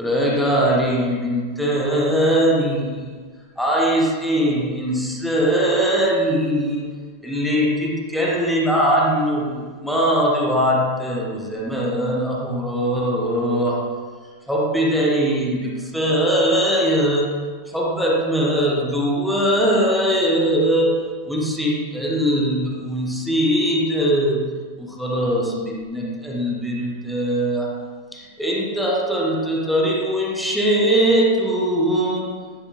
راجعني من تاني، عايز ايه انساني اللي بتتكلم عنه ماضي وعدى وزمان اهو راح. حب ده ايه بكفايه، حبك مات جوايا ونسيت قلبك ونسيتك وخلاص منك قلبي ارتاح. انت اخترت طريق ومشيته،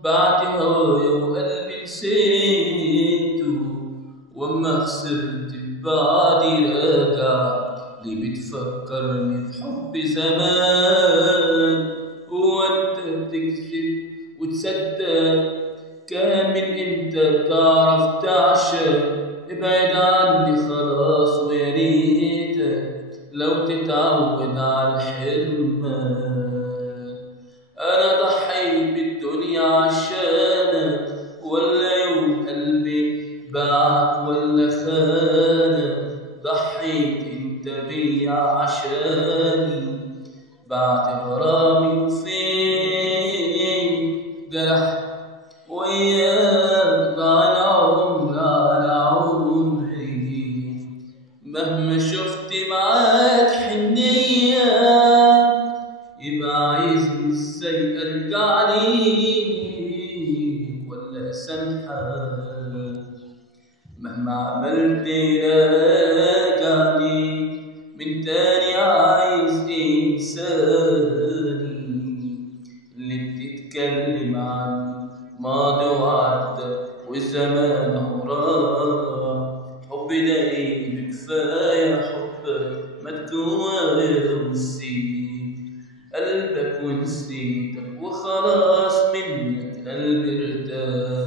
بعد هوايا وقلبي نسيته، واما خسرت بعدي راجع ليه بتفكرني في حب زمان. هو انت بتكذب وتصدق؟ كان من امتى بتعرف تعشق؟ ابعد عني خلاص ويا ريتك لو تتعود على الحرمان. انا ضحيت بالدنيا عشانك، ولا يوم قلبي باعك ولا خانك؟ ضحيت انت بيا عشاني، بعت غرامي وفين جرح وياك ضاع العمر على عمري. مهما شفت معاك حنية يبقى عايزني ازاي ارجع ليك ولا اسامحك؟ مهما عملت راجعني من تاني، عايز انساني اللي بتتكلم عنه ماضي وعدى والزمان اهو راح. حب ده ايه بكفايه، حبك مات جوايا ونسيت قلبك ونسيتك وخلاص منك قلبي ارتاح.